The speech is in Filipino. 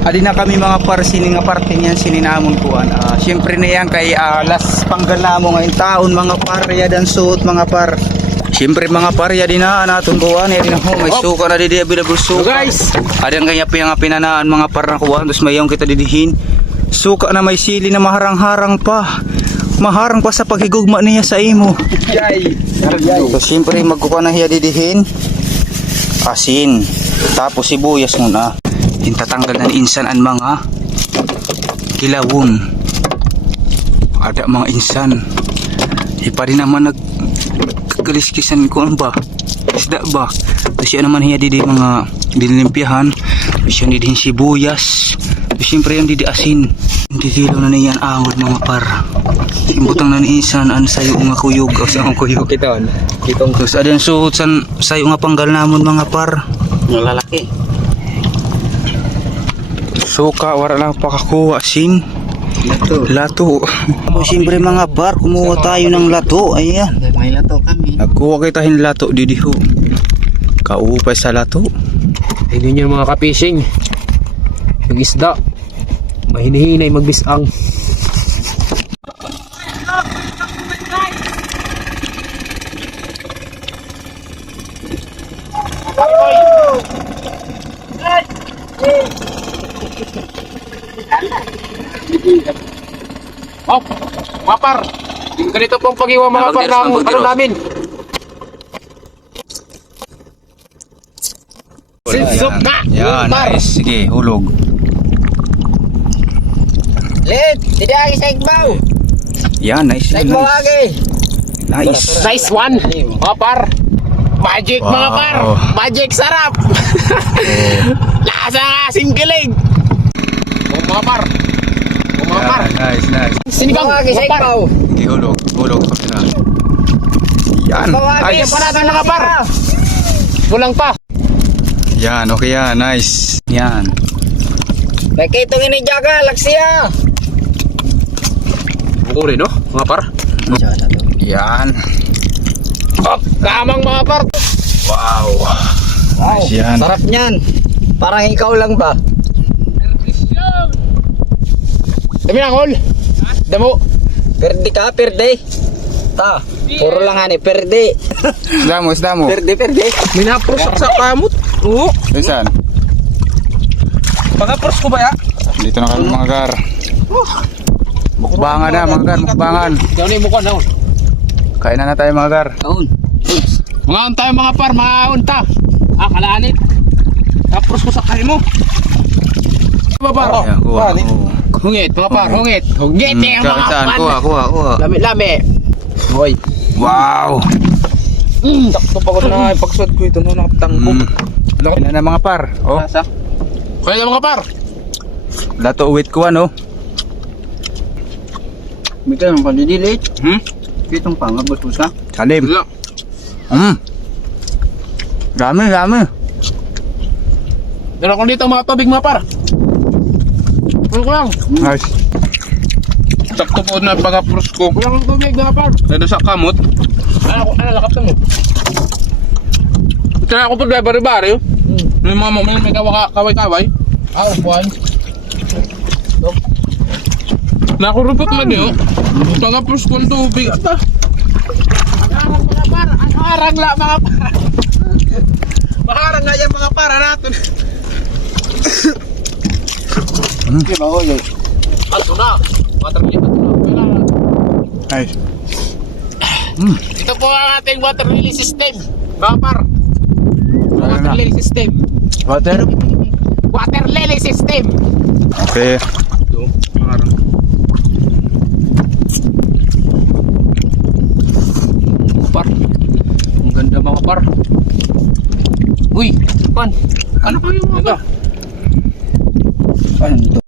adi na kami mga par sini nga parte niyan sininamon kuan. Syempre na yan kay last panggal namo ngayon taon mga par ya dan suot mga par. Syempre mga par ya dinaan naton kuan ya din ho may suka na didi available suka. Guys, adang kaya pinanaan mga par na kuan tos mayong kita didihin. Suka na may sili na maharang-harang pa. Maharang pa sa paghigugma niya sa imo. Yay. So syempre magkukuha na hiya didihin. Asin. Tapos sibuyas muna. Tintatanggal na ni insan ang mga kilawon. Ada mga insan. Ipa rin naman nagkaliskisan ko ano ba? Isda ba? Tapos siya naman hiya didi mga dililimpihan. Tapos siya didihin sibuyas. Tapos syempre yung didi asin. Didilaw na niyan angod mga par. Imbutang na ni insan an sayo nga kuyog o sa kuyog. Kiton. Tapos adyan suot san sayo nga panggal namon mga par. Yung lalaki. Suka, wala lang pakakuha, sin. Lato. Tapos siyempre mga par, kumuha tayo ng lato. Ayan. May lato kami. Nagkuha kita hin lato, didiho. Kaupay sa lato. Tignan nyo mga ka-fishing. Yung isda. Mahinihinay magbisang. Oh, mapar. Ganito pong pag-iwa mga par ng ano namin. Sinsok na. Yan, nice. Sige, hulog. Lit, tidak lagi sa igbaw. Yan, nice. Sa igbaw lagi. Nice. Nice one. Mga par. Magic mga par. Magic sarap. Lasa ng asing kilig. Oh, mga par. Oh, mga par. Nice, nice. Sinigang. Lagi sa Mga par. igbaw. Sige, hulog. Hulog pa sila. Yan. Ay, pa natin mga par. Kulang pa. Yan, okay yan. Nice. Yan. Nakitong ini jaga, laksiya. Uri no, mga par. Yan. Oh, kamang mga par. Wow. Wow, Nice yan. sarap niyan. Parang ikaw lang ba? Dami na hol. Damo. Perde ka, perde. Ta, puro lang ani, perde. Damo. Perde, perde. Minaprosak sa kamot. Oo. Isan. Pagapros ko ba ya? Dito na kami mga gar. Mukbangan na mga gar, mukbangan. Ikaw na yung mukha na. Kain na tayo mga gar. Taon. Mga unta yung mga par, mga unta. Kalaanit. Kapros ko sa kain mo. Mga par. Ayan, kuha. Hungit, mga par, hungit. Hungit eh, mga Saan? par. Kuha. Lami. Hoy. Wow. Sakto pa ko na pagswad ko ito no nakaptangko. Kain na mga par. Oh, Kaya na mga par. lato uwit ko ano. Mika nang pandidilit. Kitong pangabot ko sa. Salim. Dami. Meron ko dito mga tubig mga par. Kulang ko lang. Nice. Sakto po na pagapros ko. Kulang ang tubig mga par. Dado sa kamot. Ano lakap mo? Ito na ako po bari-bari. May mga moment may kaway-kaway. Kuhan. Nakurupot man yun. Pagapros ko ang tubig. Ata. Mga par. Ano harang la mga par. Maharang nga yan mga para natin. Di ba hoy? Ato na. Water lily na. Nice. Ito po ang ating water lily system. Mga par. Water lily system. Water. Water lily system. Okay. Ito. Parang. Par. Ang ganda mga par. Uy. Pan. Ano kayo mga par? Ano to?